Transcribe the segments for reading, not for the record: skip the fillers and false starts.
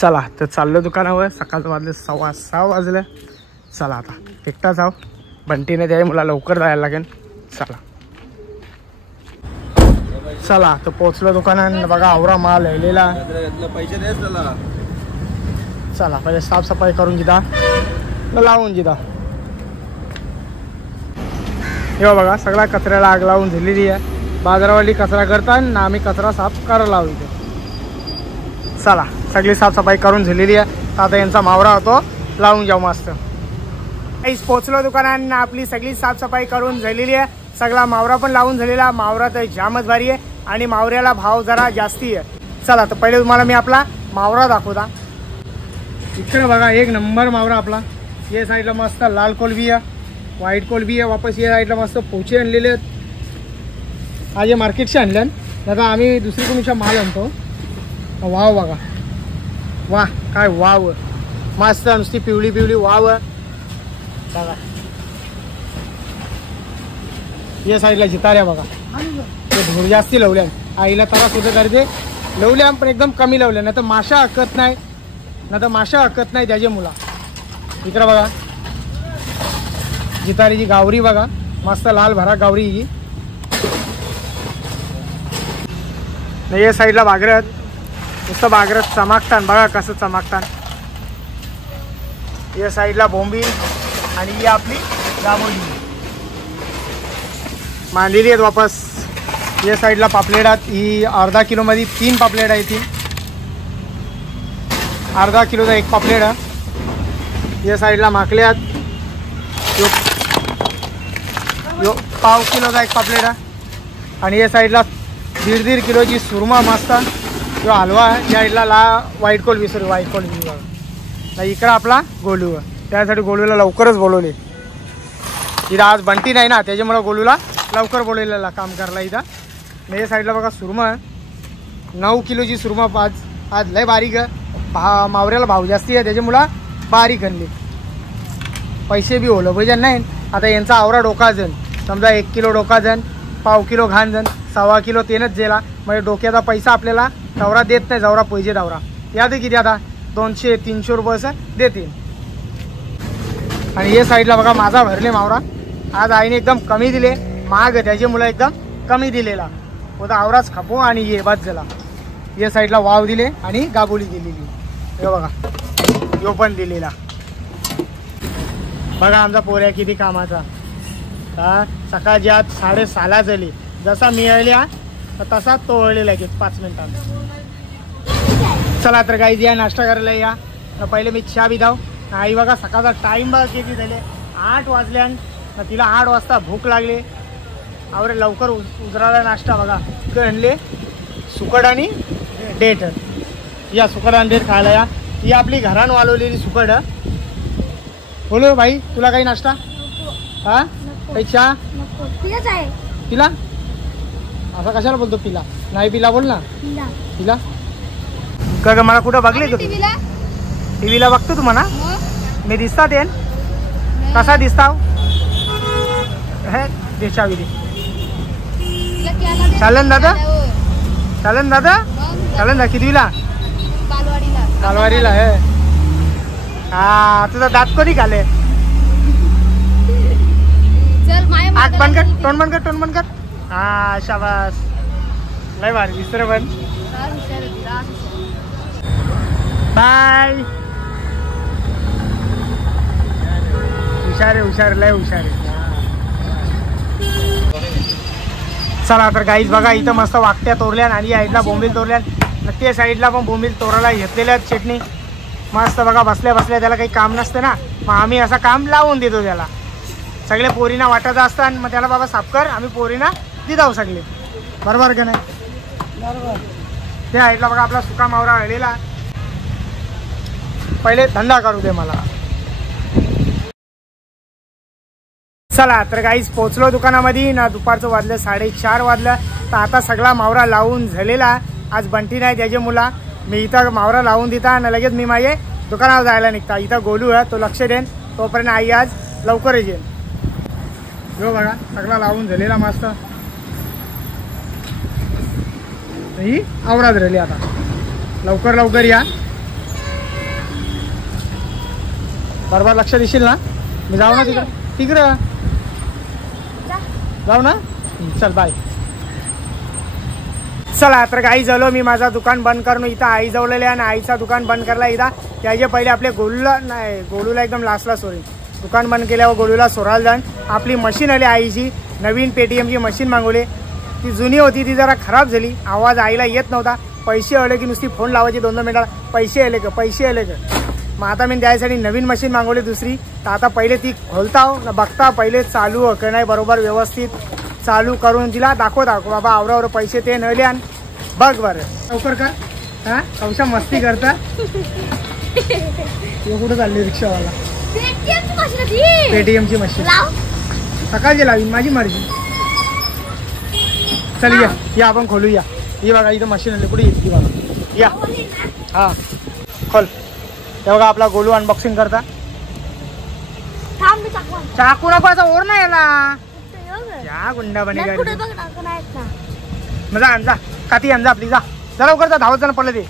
चला तर चाललो दुकानावर. सकाळचं वाजले 6:15 वाजले. चला आता एकटा जाऊ, बंटीने द्याय मला लवकर जायला लागेल. चला तर पोचलो दुकानात. बघा आवरा माल लिहिलेला. पैसे दे चला. चला पहिले साफसफाई करून घेता, लावून घेता. हे बघा सगळा कचऱ्याला आग लावून दिलेली आहे. बाजारावाली कचरा करतात ना, आम्ही कचरा साफ करायला लावतो. चला सगळी साफसफाई करून झालेली आहे. आता यांचा मावरा होतो, लावून जाऊ मस्त. पोचलो दुकानात. आपली सगळी साफसफाई करून झालेली आहे. सगळा मावरा पण लावून झालेला. मावरा तर जामच भारी आहे आणि मावऱ्याला भाव जरा जास्ती आहे. चला तर पहिले तुम्हाला मी आपला मावरा दाखवता. इकडे बघा एक नंबर मावरा आपला. या साईडला मस्त लाल कोलबी आहे, व्हाईट कोलबी आहे. वापस या साईडला मस्त पोचे आणलेले आहेत. आज हे मार्केटचे आणले. आता आम्ही दुसरी कोणीच्या माल आणतो. वाव बघा, वा काय वाव, मस्त नुसती पिवळी पिवळी वाव बघा. या साईडला जिताऱ्या बघा, ते धूर जास्ती लावल्या. आईला त्रास होतं करते लावल्या, पण एकदम कमी लावल्या. नाही तर माशा हकत नाही, त्याचे मुला. इकडं बघा जितारीची गावरी बघा, मस्त लाल भरा गावरी ही. या साईडला बागरत, नुसतं बागरत चमकतान बघा कसं चमकतान. या साईडला बोंबी आणि ही आपली दामोली मांडलेली आहेत वापस. या साईडला पापलेटात ही अर्धा किलोमध्ये 3 पापलेट आहे. ती अर्धा किलोचा एक पापलेट आहे. या साईडला माकल्यात यो पाव किलोचा एक पापलेट आहे. आणि या साईडला 1.5 किलोची सुरमा मस्त जो हलवा आहे. या साईडला व्हाईट कोलबी बघा. नाही इकडं आपला गोलू आहे. त्यासाठी गोलूला लवकरच बोलवले. इथं आज बंटी नाही ना, त्याच्यामुळे गोलूला लवकर बोलवलेला काम करायला इथं. नाही या साईडला बघा सुरमा आहे, 9 किलोची सुरमा. आज लय बारीक आहे. मावऱ्याला भाव जास्ती आहे, त्याच्यामुळं बारीक आणली. पैसे बी ओलं पाहिजे नाही. आता यांचा आवरा डोका जण समजा 1 किलो डोका जण, पाव किलो घाण जण, 1.25 किलो तेनच जेला. म्हणजे डोक्याचा पैसा आपल्याला जवरा देत नाही. जवरा पैसे दावरा याद किती आता 200-300 रुपये असं देतील. आणि हे साईडला बघा माझा भरले मावरा. आज आईने एकदम कमी दिले, महाग त्याचे मुलं एकदम कमी दिलेला होता. आवराच खापो आणि ये बाद झाला. या साईडला वाव दिले आणि गाबोली दिलेली. हे बघा यो पण दिलेला. बघा आमचा पोऱ्या किती कामाचा. सकाळची आज 6:30 झाली. जसा मिळाल्या तसा तोळलेला आहे 5 मिनिटांत. चला तर गाईज या नाश्ता करायला या. पहिले मी चहा बी दाव. आई बघा सकाळचा टाईम बघा किती झाले, 8 वाजल्यान. तिला 8 वाजता भूक लागली. आवरे लवकर उजराला नाश्ता बघा इकडे आणले सुकड आणि डेट. या सुकड आणि डेट खायला या. ही आपली घरान वालवलेली सुकड. बोलो भाई तुला काही नाश्ता? हा काही चहा पिला? असं कशाला बोलतो पिला? नाही पिला बोल ना. पिला का मला कुठं बघले का? टीव्हीला बघतो तू म्हणा. मी दिसतात येन कसा दिसताव? देशाविधी चालन दादा, चालन दादा, चालन दा. कितवीला? कालवारीला आहे. हा तुझा दात कधी घाले? आग बंद कर, तोंड बंद कर, तोंड बंद कर. हा शाबास लय भारी विसर पण. बाय. हुशार हुशार लय हुशार. चला तर गाईज बघा इथं मस्त वाकट्या तोरल्यान आणि या साईडला बोंबील तोरल्यान. त्या साईडला पण बोंबील तोरायला घेतलेल्या आहेत चटणी मस्त. बघा बसल्या बसल्या त्याला काही काम नसतं ना, मग आम्ही असं काम लावून देतो त्याला. सगळे पोरीना वाटत असतात, मग त्याला बाबा साफ कर, आम्ही पोरीना देतो सगळे. बरोबर का नाही? बरोबर. त्या साईडला बघा आपला सुका मावरा आलेला. पहिले धंदा करू दे मला. चला तर गाईज पोचलो दुकानामध्ये ना. दुपारचं वाजलं 4:30 वाजलं. तर आता सगळा मावरा लावून झालेला. आज बंटी नाही त्याचे मुला. मी इथं मावरा लावून देता आणि लगेच मी माझे दुकानावर जायला निघता. इथं गोलू आहे तो लक्ष देईन, तोपर्यंत आई आज लवकरच येईल. जो बघा सगळा लावून झालेला मस्त. ही आवरात राहिली आता. लवकर लवकर या. बरोबर लक्ष देशील ना. मी जाऊ ना तिकडं जाऊ ना. चल बाय. चला तर काही झालो मी माझा दुकान बंद करून इथं आई जवळले आणि आईचा दुकान बंद करला इथं. त्याचे पहिले आपले गोलूला एकदम लास्टला सोरी दुकान बंद केल्यावर गोलूला सोरायला जाण. आपली मशीन आली आईची नवीन पेटीएमची मशीन मागवली. ती जुनी होती ती जरा खराब झाली. आवाज आईला येत नव्हता. पैसे आले की नुसती फोन लावायची 2-2 मिनिटाला पैसे आले का पैसे आले का. मग आता मी त्यासाठी नवीन मशीन मागवली दुसरी. तर आता पहिले ती खोलताव ना बघता पहिले चालू हो की नाही बरोबर व्यवस्थित चालू करून तिला दाखव बाबा आवरावर पैसे ते नले आणि बघ बरं लवकर का. हा कौशा मस्ती करता. कुठं चालली रिक्षावाला. पेटीएमची मशीन सकाळची लावीन माझी मर्जी. चल या आपण खोलूया. ही बघा इथं मशीन आली कुठे येते बघा. या हा खोल. हे बघा आपला गोलू अनबॉक्सिंग करता. चाकू नको असा ओर नाही याला. या गुंडा बने जा आण जा काती आण जा आपली जा लवकर जा. धावत जाणं पडलं ते.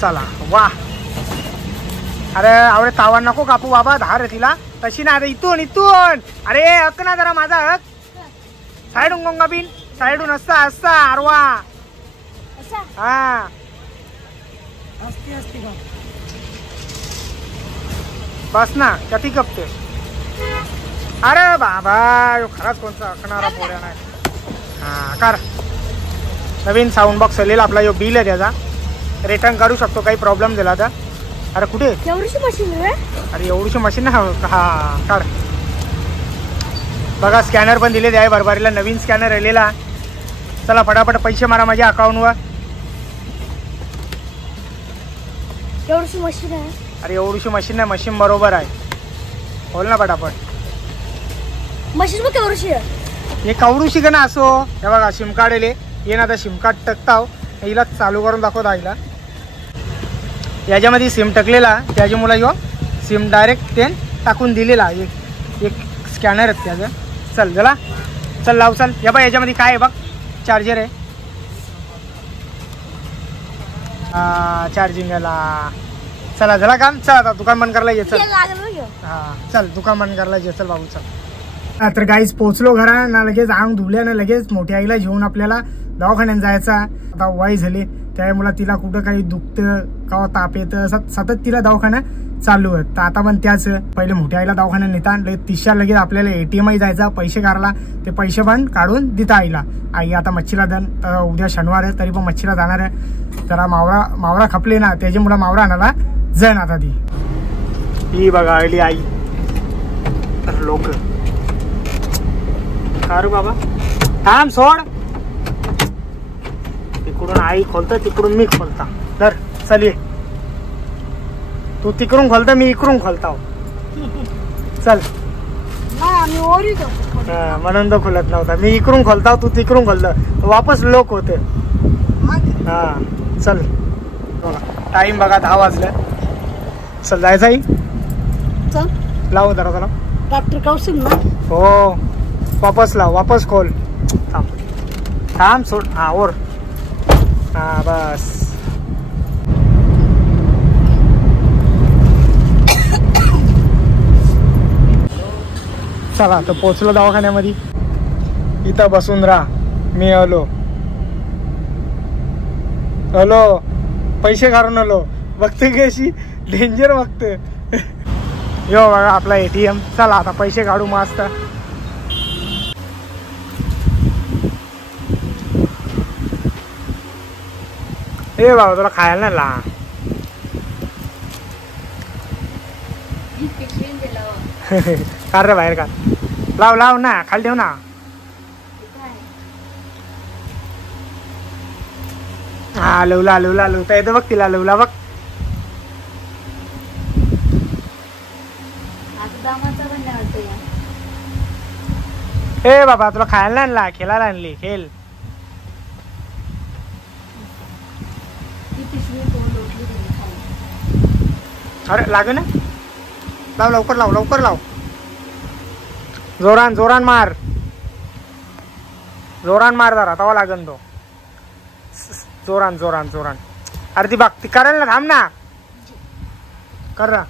चला वा. अरे आवडे तावा नको कापू बाबा धार आहे तिला तशी ना. अरे इथून इथून अरे हक ना जरा माझा हक. साईडून गंगा बिन साईडून असता असता आरवा. हा बस ना कधी कपते. अरे बाबा खराच कोणता असणारा पोऱ्या नाही. हा कर. नवीन साऊंड बॉक्स आलेला आपला जो बिल आहे त्याचा रिटर्न करू शकतो काही प्रॉब्लेम झाला तर. अरे कुठे एवढीशी मशीन आहे. अरे एवढीशी मशीन ना. हा काढ. बघा स्कॅनर पण दिले आहे बरबारीला नवीन स्कॅनर आलेला. चला फटाफट पैसे मारा माझ्या अकाउंटवर. एवढीशी मशीन आहे. अरे एवढीशी मशीन नाही मशीन बरोबर आहे. बोल ना फटाफट. मशीन मग केवढीशी आहे. हे कवडूशी का ना असो. हे बघा सिम कार्ड आले ये ना. आता सिम कार्ड टकताव हिला चालू करून दाखवता आईला. याच्यामध्ये सिम टकलेला त्याच्या मुला यो सिम डायरेक्ट ते टाकून दिलेला. एक स्कॅनर आहे त्याचं. चल झाला चल लाव चल. या बघ याच्यामध्ये काय आहे बघ चार्जर आहे. चार्जिंग याला. चला झाला काम. चल आता दुकान बंद करायला ये. चल हा चल दुकान बंद करायला ये. चल बाबू चल. तर गाईच पोचलो घरा ना. लगेच अंग धुल्या ना लगेच मोठ्या आईला घेऊन आपल्याला दवाखान्यात जायचा. आता वय झाले त्यामुळे तिला कुठं काही दुखतं का ताप येतं सतत तिला दवाखाना चालू आहे. तर आता पण त्याच पहिले मोठ्या आईला दवाखान्यात नेता. तिसऱ्या लगेच आपल्याला ATM जायचा पैसे काढला. ते पैसे पण काढून देता आईला. आई आता मच्छीला दन तर उद्या शनिवार आहे तरी पण मच्छीला जाणार आहे. जरा मावरा खपले ना त्याच्यामुळे मावरा आणायला जण आता ती. ही बघा आली आई. तर लोक कार बाबा थांब सोड. तिकडून आई खोलता तिकडून मी खोलता. तर चल ये. तू तिकडून खोलता मी इकडून खोलता. चल म्हणून तो खोलत नव्हता. मी इकडून खोलता तू तिकडून खोलता वापस लोक होते. हा चल टाइम बघा 10 वाजले. चल जायचं आई. चल लाव जरा जरा डॉक्टर कौशिक ना. हो वापस लाव वापस खोल. थांब थांब सोड. हा और हा बस. चला तर पोचलो दवाखान्यामध्ये. इथं बसून राहा. मी आलो पैसे काढून आलो. बघते की अशी डेंजर बघते. यो बघा आपला ATM. चला आता पैसे काढू मस्त. ए बाबा तुला खायला नाही ला. काढ रे बाहेर काढ. लाव लाव ना खाली ठेव ना. हा लवला लवता येतं बघ तिला. लवला बघ. ए बाबा तुला खायला नाही आणला खेळायला आणली. खेळ. अरे लागे ना. लाव लवकर लाव लवकर लाव. जोरान जोरान मार. जोरान मार जरा तवा लागन तो. जोरान जोरान जोरान. अरे ती बघ ती करेल ना, थांब ना कर ना.